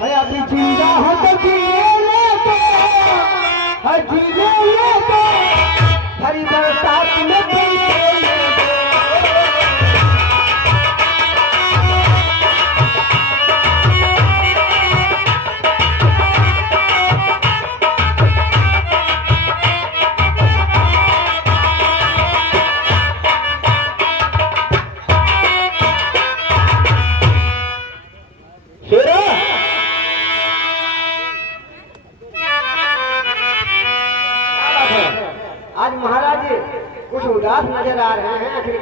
है अभी जिंदा हो तो जीने तो, है जीने तो हरी बरसात में बीते आज महाराज कुछ उदास नजर आ रहे हैं। आखिर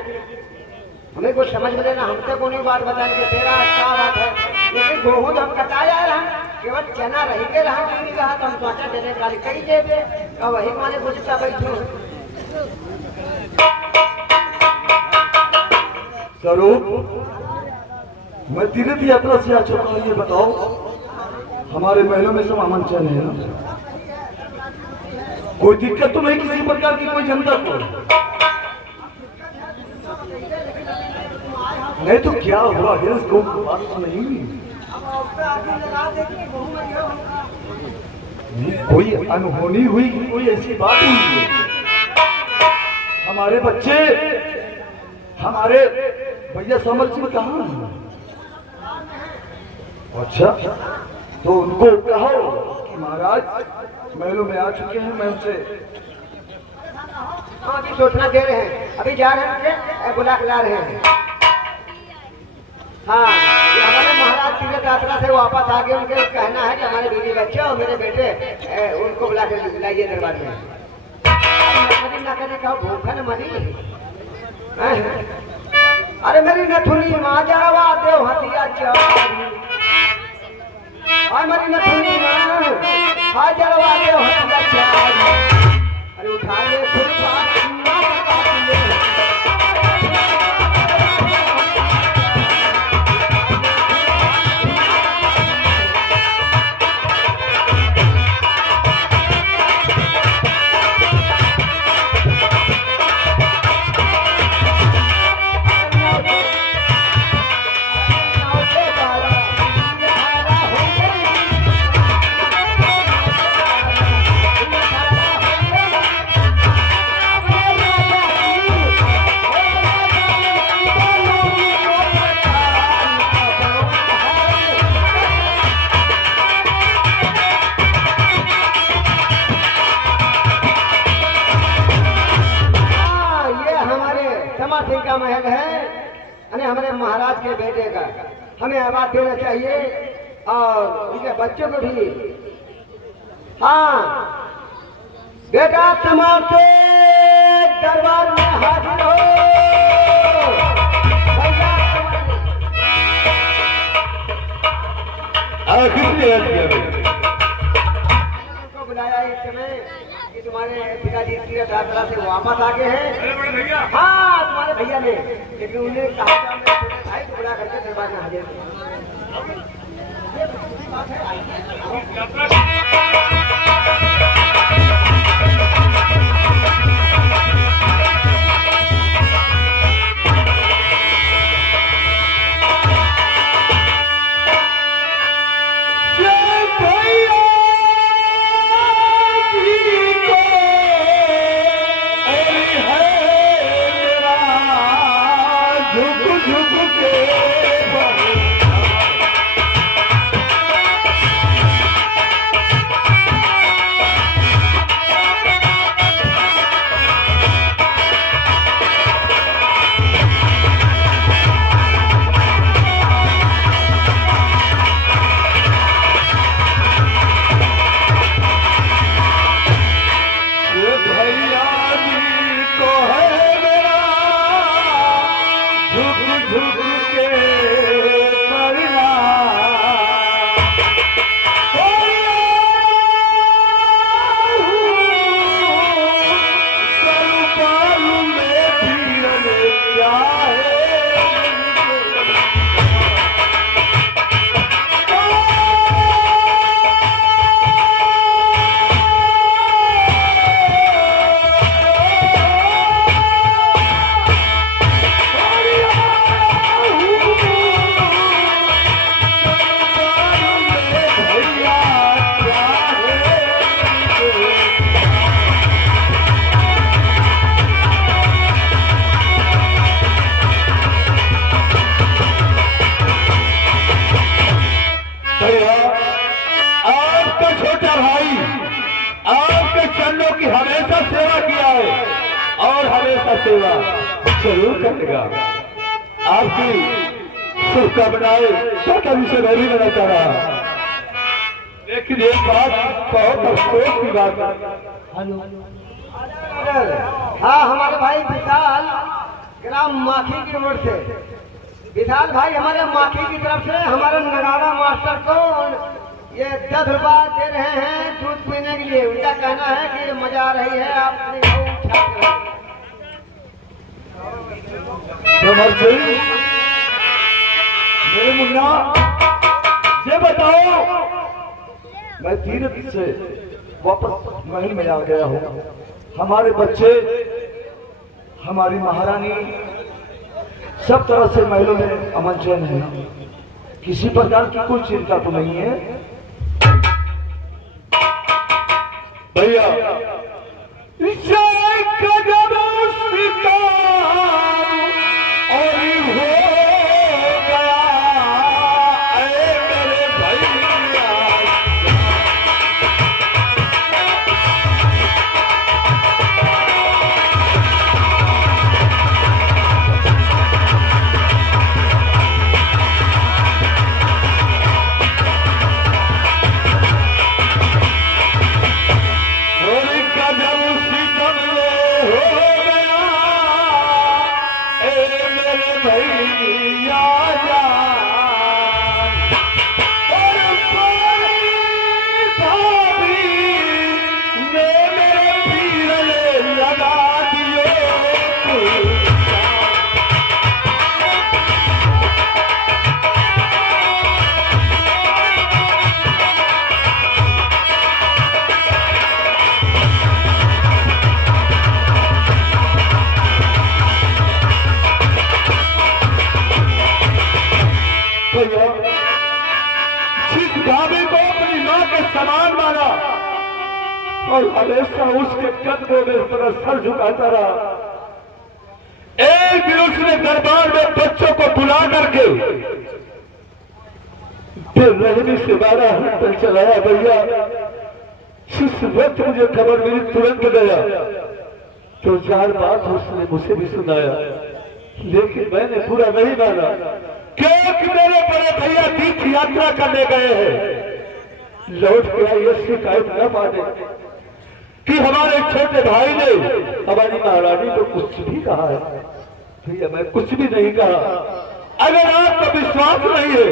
हमें कुछ समझ में लेना, हमसे को नहीं बात बताएंगे तेरा अच्छा बात है, लेकिन गेहूं हम कटाया रहा केवल चना रही के रहा नहीं रहा तो हम सोचा देने वाले कई देते और वही माने कुछ सा बैठे स्वरूप। मैं तीर्थ यात्रा से आ चुका हूँ, ये बताओ हमारे महलों में सब अमन चैन है ना? कोई दिक्कत तो नहीं किसी प्रकार की, कोई जनता को नहीं तो क्या हुआ है? इसको बात तो नहीं कोई अनहोनी हुई, कोई ऐसी बात नहीं हुई। हमारे बच्चे हमारे भैया समर सिंह कहाँ हैं? अच्छा तो उनको कहो कि महाराज महलों में आ चुके हैं, मैं उनसे अभी सोचना दे रहे हैं, अभी जा रहे हैं बुला ला रहे हैं। हाँ ये हमारे महाराज तीर्थ यात्रा से वापस आ गए, उनके कहना है कि हमारे बीवी बच्चे और मेरे बेटे उनको बुला कर लाइए दरबार में। मरी ना करने का भूखा न मरी। अरे मेरी नथुनी माँ जावा दे हथिया चारी, मेरी नथुनी माँ जरवा दे हथिया चारी। अरे उठा ले फिर का महल है, हमारे महाराज के बेटे का हमें आवाज देना चाहिए और उनके बच्चों को भी। हाँ बेटा समाते दरबार में हाजिर हो। उनको बुलाया इस समय कि तुम्हारे पिताजी तीर्थ यात्रा से वापस आ गए हैं। हाँ तुम्हारे भैया ने, लेकिन उन्हें कहा भाई को बुला करके दरबार में हाजिर कि हमेशा सेवा किया है और हमेशा सेवा जरूर करेगा। आपकी शुभकामनाएं कभी से नहीं बनाता रहा, लेकिन एक बात बहुत अफसोस की बात है। हाँ, हमारे भाई विशाल ग्राम माखी की ओर से, विशाल भाई हमारे माखी की तरफ से हमारे नगाड़ा मास्टर को ये 10 रुपया दे रहे हैं दूध पीने के लिए। उनका कहना है कि मजा आ रही है, आप अपनी मेरे मुन्ना, ये बताओ, मैं तीर्थ से वापस महल में आ गया हूँ। हमारे बच्चे, हमारी महारानी सब तरह से महलों में अमन चैन है, किसी प्रकार की कोई चिंता तो नहीं है भैया। जिस भाभी को अपनी मां के समान माना और हमेशा उसके कदमों में अपना सर झुकाता रहा, एक दिन उसने दरबार में बच्चों को बुला करके रहने से 12 हाथ तक चलाया भैया। जिस वक्त मुझे खबर मिली तुरंत गया, तो 4 बात उसने मुझे भी सुनाया, लेकिन मैंने पूरा नहीं माना, क्योंकि मेरे बड़े भैया तीर्थ यात्रा करने गए हैं। लौट के आई ये शिकायत न पाने कि हमारे छोटे भाई ने हमारी महारानी को कुछ भी कहा है। भैया मैं कुछ भी नहीं कहा। अगर आपका विश्वास नहीं है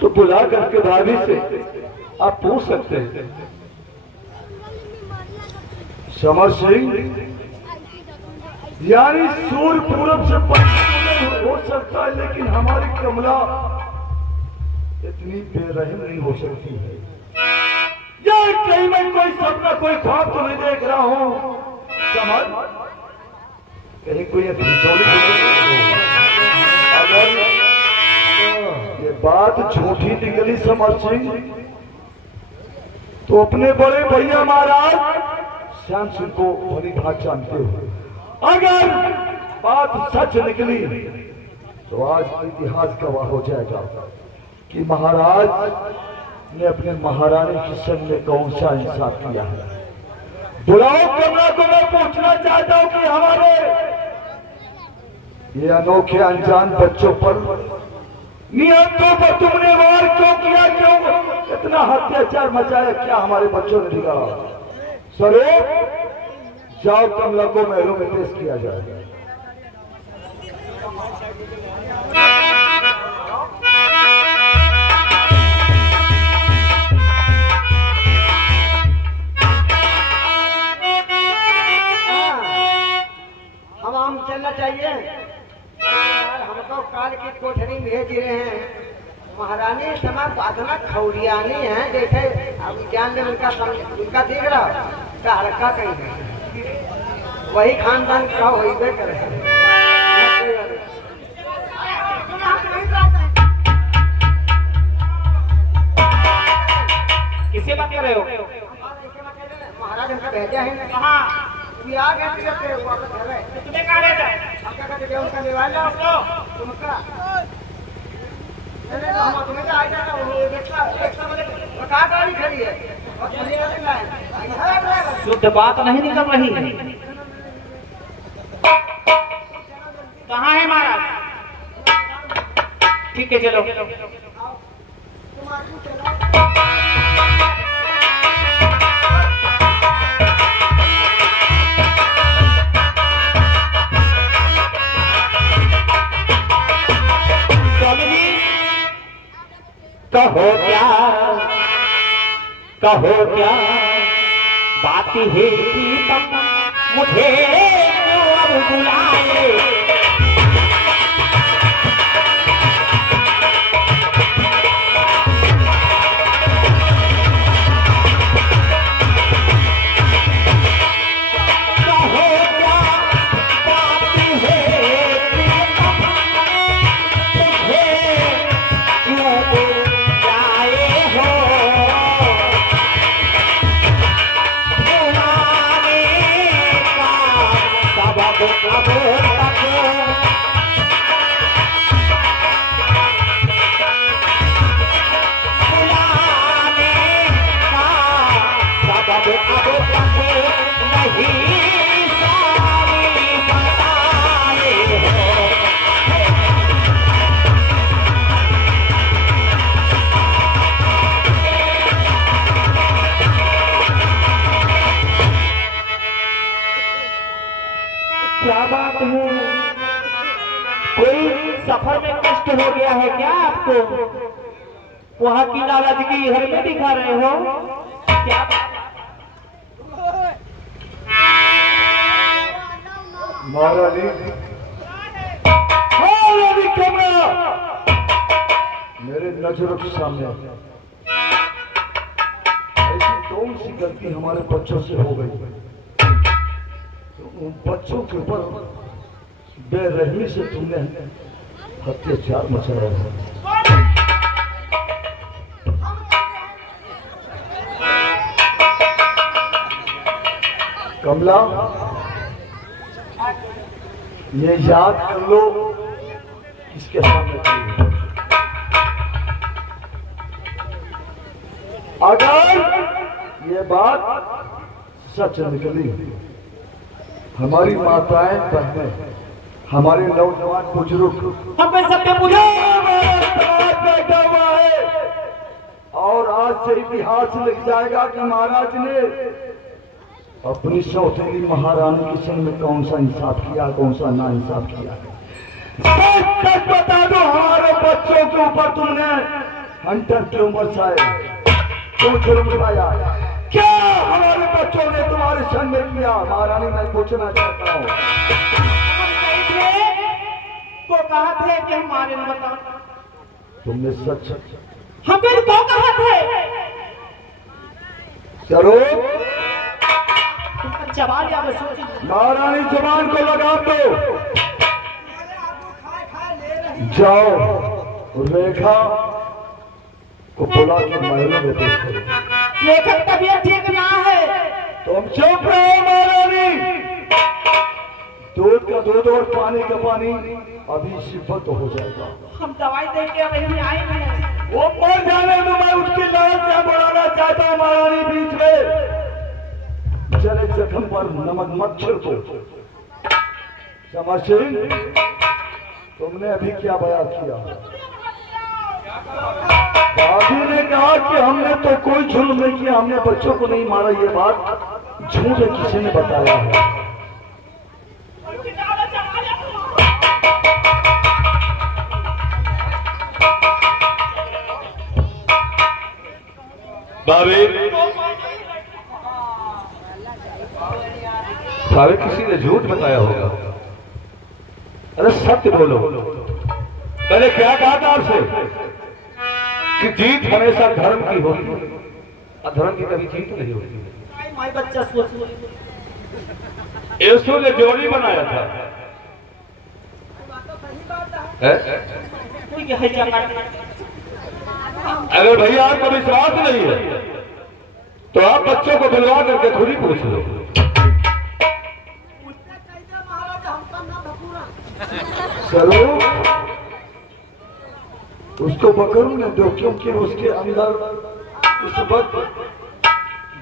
तो बुला करके भाभी से आप पूछ सकते हैं। समर सिंह, यानी सूर्य पूरब से पश्चिम हो सकता है, लेकिन हमारी कमला इतनी बेरहम नहीं हो सकती है। यार कहीं मैं कोई सपना, कोई ख्वाब तो नहीं देख रहा हूं। समझ, कहीं कोई अगर ये बात झूठी निकली समर सिंह, तो अपने बड़े भैया महाराज श्याम सिंह को भली भांति जानते हो। अगर बात सच निकली तो आज इतिहास गवाह हो जाएगा कि महाराज ने अपने महारानी के संग में कौन सा इंसाफ किया है। बुलाओ कमला को, मैं पूछना चाहता हूं कि हमारे ये अनोखे अनजान बच्चों पर, नियतों पर तुमने वार क्यों किया, क्यों इतना अत्याचार मचाया, क्या हमारे बच्चों ने बिगाड़ा? स्वरूप, जाओ कमला को महलों में पेश किया जाए। हम चलना चाहिए यार, हमको काल की कोठरी भेज रहे हैं। महारानी समा बाधना खौरियानी है, जैसे अब ज्ञान में उनका देख रहा का हल्का कहीं है, वही खानदान का होइबे करे। किससे बात कर रहे हो? महाराज हमका भेजा है। कहाँ? आ गए वापस घर है। तुम्हें कहाँ रहता है? आपका कहते उनका निवाल है तुमका तुम्हें तो आएगा ना, वो एक गाड़ी खड़ी है और शुद्ध बात नहीं निकल रही है। कहाँ है महाराज? ठीक है चलो। कहो क्या बात है प्रीतम मुझे क्यों अब बुलाए। क्या बात है? कोई सफर में कष्ट हो गया है क्या आपको? वहाँ की नाराजगी घर में दिखा रहे हो क्या? महारानी मेरे नजरों के सामने ऐसी कौन सी गलती हमारे बच्चों से हो गई? उन बच्चों के ऊपर बेरहमी से तुमने अत्याचार मचाया है। कमला, ये याद कर लो इसके सामने खड़ी हो। अगर ये बात सच निकली, हमारी माताएं बहनें, हमारे नौजवान बुजुर्ग हमें सबके बुझे बैठा हुआ है और आज से इतिहास लिख जाएगा कि महाराज ने अपनी सौतेली महारानी के संग में कौन सा इंसाफ किया, कौन सा ना इंसाफ किया। सच बता दो, हमारे बच्चों के ऊपर तुमने हंटर क्यों बरसाए, क्यों जुर्म लगाया? क्या हमारे बच्चों ने तुम्हारे संग में किया? महारानी, मैं पूछना चाहता हूँ। को कहा थे कि हमारे न बताओ। तुमने सच हमें को कहा थे? चलो जवान या बस महारानी, जवान को लगा दो। जाओ रेखा को बुला के महलों में पेश करो। लेखक तबीयत ठीक ना है। तुम चुप रहो महारानी। दूध का दूध और पानी का पानी अभी सिफत हो जाएगा। हम दवाई देके अभी आएंगे। वो मर जाने में मैं उसकी लाश से बढ़ाना चाहता हूँ महारानी। बीच में जले जख्म पर नमक मत छिड़को। समझ तुमने अभी क्या बयान किया? दादी ने कहा कि हमने तो कोई जुल्म नहीं किया, हमने बच्चों को नहीं मारा। ये बात झूठ है, किसी ने बताया है। सारे किसी ने झूठ बताया होगा। अरे सत्य बोलो। मैंने क्या कहा था आपसे कि जीत हमेशा धर्म की होती, अधर्म की कभी जीत नहीं होती। माय बच्चा सोच यीशु ने जोड़ी बनाया था। अगर भैया आपको विश्वास नहीं है तो आप बच्चों को बुलवा करके खुद ही पूछ लो। चलो उसको पकड़ने दो, क्योंकि उसके अंदर उस वक्त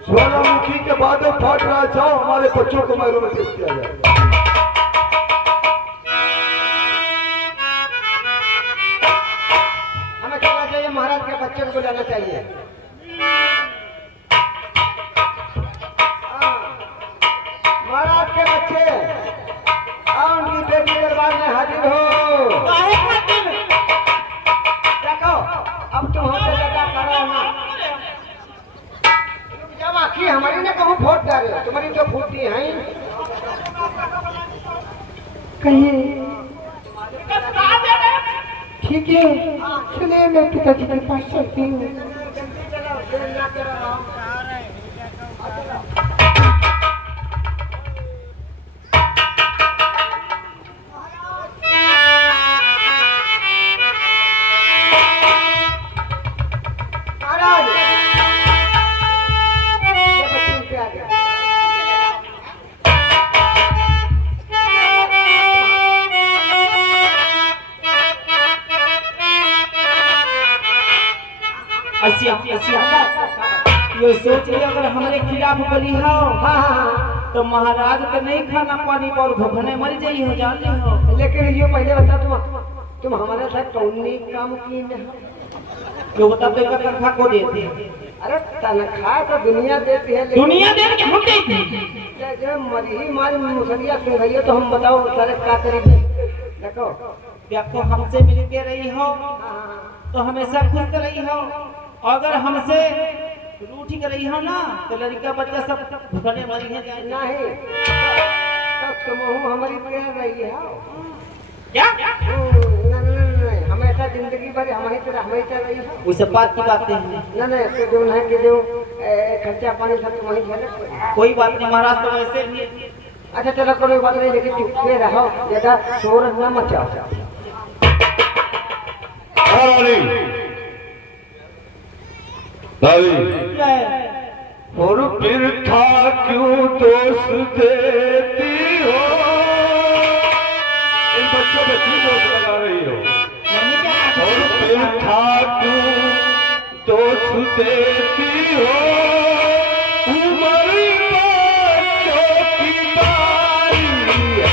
ज्वालामुखी के बादल फाट रहा है, जाओ हमारे बच्चों को महलों में पेश किया जाए। हमें कहना चाहिए महाराज के बच्चे को बुलाना चाहिए। महाराज के बच्चे और उनकी बेटी दरबार में हाजिर हो। काहे खातिर? देखो अब तुम हमसे ज्यादा करो ना। जब आखिर हमारी ने कहूँ वोट डाले तुम्हारी तो फूटी है कहिए। कहा दे रहे? ठीक है, सुनिए मैं पिताजी के पास चलती हूँ। महाराज ये बच्चे उनसे आ गए। ये सोच लिया अगर हमारे खिलाफ बोली हो हाँ हाँ हाँ तो महाराज तो नहीं खाना पानी और भूखने मर जाई हो, जान ली हो। लेकिन ये पहले बता तुम हमारे साथ कौन काम की में हो? क्यों बता दो तनख्वाह को देते? अरे तनख्वाह तो दुनिया देती है लेकिन दुनिया दे के हम देते। जो मरी माल मुसलिया सुन रही है तो हम बताओ सारे क्या करेंगे? देखो देखो हमसे मिल के रही हो तो हमेशा खुश रही हो, अगर हमसे रूठ के रही हो ना तो लड़का बच्चा सब भूखने मरी है। नहीं तब तुम हमारी कह रही है क्या? नहीं हमेशा जिंदगी भर हमेशा रही है। उसे बात की बातें हैं। नहीं तो जो है कि जो खर्चा पानी सब तुम वही झेले। कोई बात नहीं महाराज, तो वैसे भी अच्छा चलो कोई बात नहीं, लेकिन चुपके रहो, ज्यादा शोर न मचाओ। और फिर था क्यों दोष देती हो? इन बच्चों पे क्यों दोष लगा रही हो? और फिर था क्यों दोष देती हो? उम्र बच्चों की बारी है।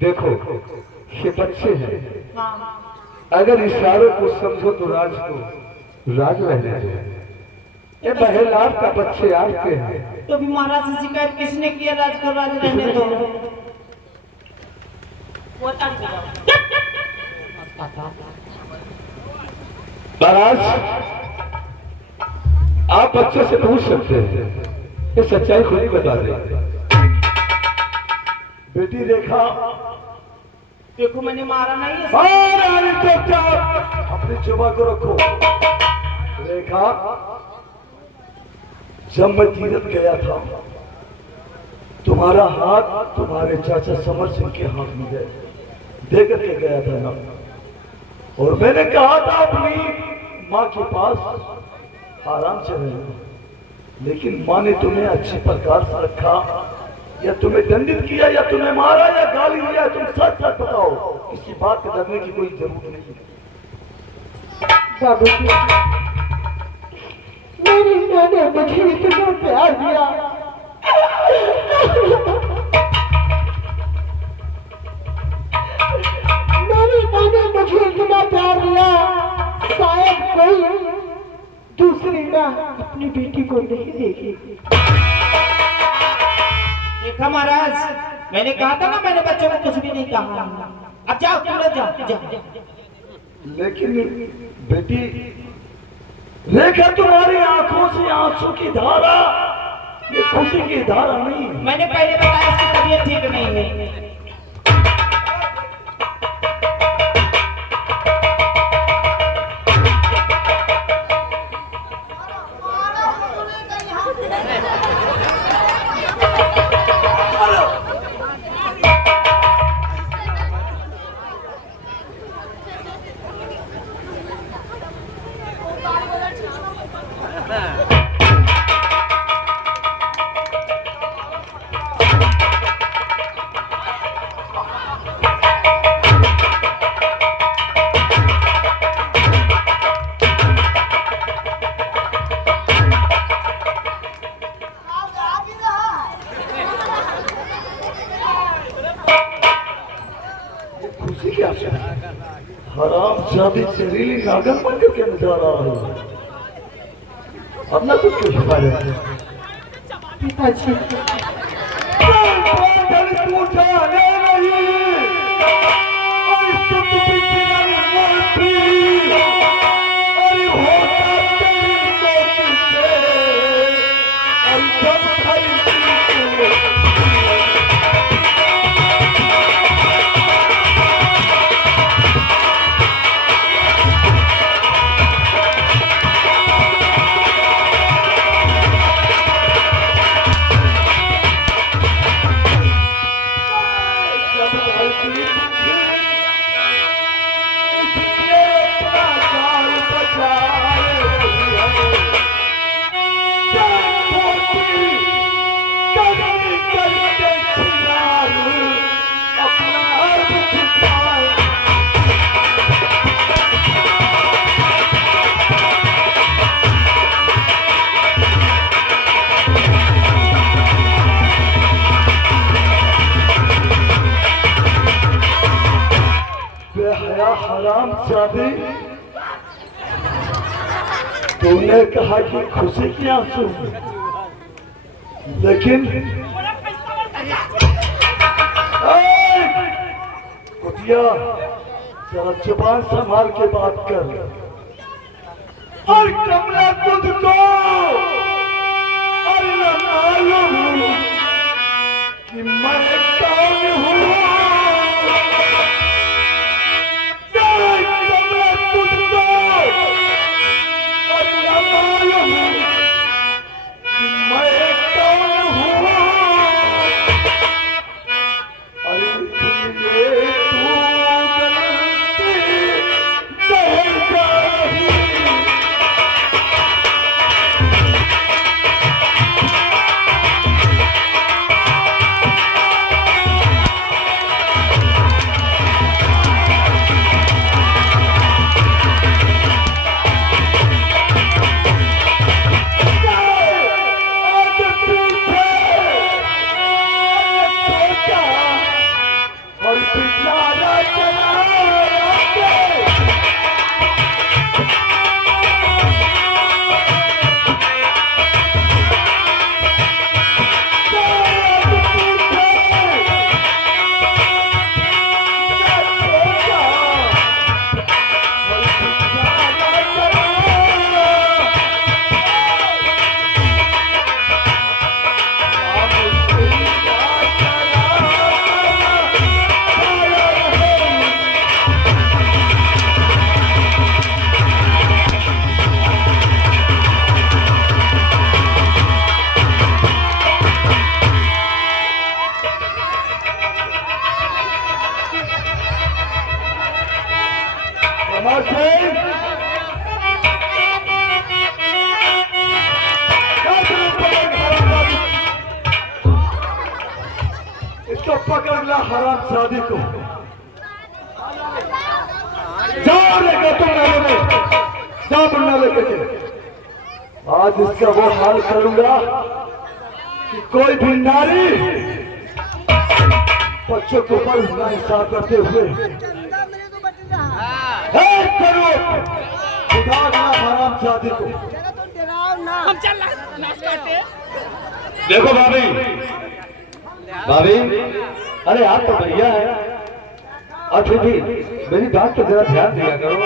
देखो ये बच्चे हैं, अगर इशारों को समझो तो राज को राज रहने दो। ये बहलाव का बच्चे आपके हैं। तो भी महाराज से शिकायत किसने किया? राज को राज रहने दो। महाराज आप बच्चे से पूछ सकते हैं, ये सच्चाई खुद ही बता दे। बेटी रेखा, देखो मैंने मारा नहीं है। चुपचाप अपनी जुबान को रखो। रेखा, जब मैं तीरथ गया था तुम्हारा हाथ तुम्हारे चाचा समर सिंह के हाथ में दे करके गया था ना, और मैंने कहा था अपनी माँ के पास आराम से रहना, लेकिन माँ ने तुम्हें अच्छी प्रकार से रखा, या तुम्हें दंडित किया, या तुम्हें मारा, या गाली दिया, तुम सच सच बताओ। किसी बात के डरने की कोई जरूरत नहीं है। बाबूजी, मेरी माँ ने मुझे इतना प्यार दिया, मेरी माँ ने मुझे इतना प्यार दिया, शायद कोई दूसरी माँ अपनी बेटी को नहीं देगी। देखा महाराज, मैंने कहा था ना, मैंने बच्चों को कुछ भी नहीं कहा। अब जाओ, तुरंत जाओ। लेकिन बेटी, देखा तुम्हारी आंखों से आंसू की धारा, ये खुशी की धारा नहीं। मैंने पहले बताया इसकी तबीयत ठीक नहीं है। हराम शादी जहरीली नागन बन करके नजर आ रही है। अपना कुछ क्यों छुपा रहे हैं? पिताजी, हराम शादी, तुमने कहा कि खुशी की आंसू, लेकिन कुतिया, जरा जुबान संभाल के बात कर। और कमला तुझको और न मालूम कि मैं कौन हूँ। इसको पकड़ ला हराम शादी को। जाओ लेकर तुम जा मुन्ना लेके चल। आज इसका वो हाल करूंगा कि कोई भी नारी बच्चों के ऊपर हिंसा करते हुए हरामजादी को। देखो भाभी, भाभी, अरे आप तो भैया है, और फिर भी मेरी बात तो जरा ध्यान दिया करो।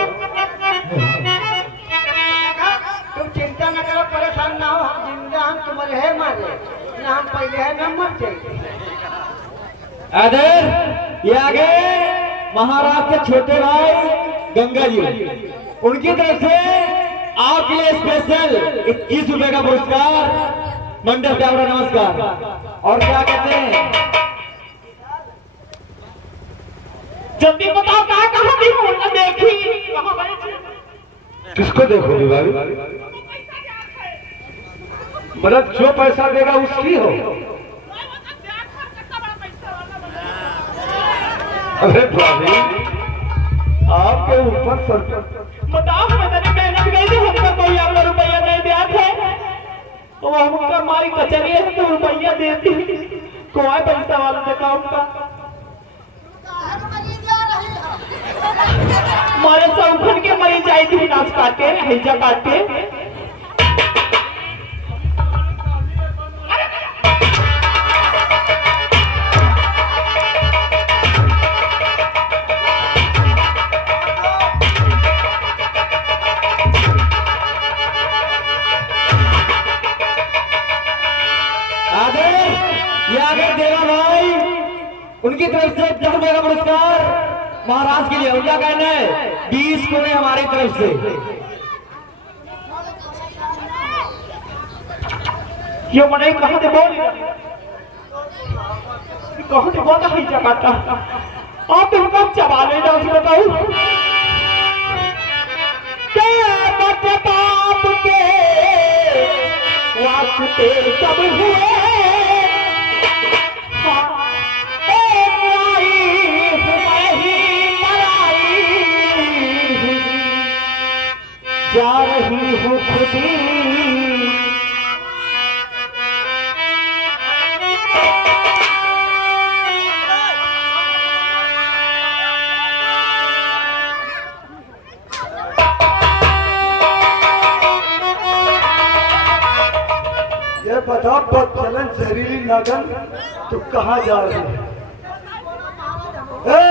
तुम चिंता न करो, परेशान ना हो, हम जिंदा, हम तुम्हारे है मारे ना, हम पहले है ना मर जाएंगे। आदर ये आगे महाराज के छोटे भाई गंगा जी, उनकी तरफ से आपके लिए स्पेशल 21 रुपए का पुरस्कार, मंडप डावड़ा नमस्कार। और क्या कहते हैं, जल्दी बताओ कहाँ कहाँ भी हो ना देखी, कहाँ गए? किसको देखोगे भाभी? मतलब जो पैसा देगा उसकी हो। अरे भाभी, आपके ऊपर सर बताओ, मैंने मेहनत गई थी, हमको कोई अगला रुपया नहीं दिया था, तो वो हमका हमारी कचरी है तो रुपया देती, कोई पैसा वाला देखा उनका हमारे सौखन के मरी जाई थी, नाच काटे हैजा काटे। उनकी तरफ से 10 रुपए का पुरस्कार महाराज के लिए, उनका कहना है 20 को ने हमारी तरफ से। ये मने कहां से बोल, कहां से बोला है जगाता, आप तो हमको चबा ले जाओ, उसे बताओ के बचताप के वास्ते सब हुए, जा रही हूँ खुदी ये बता, चलन जहरीली नागन, तो कहाँ जा रही है?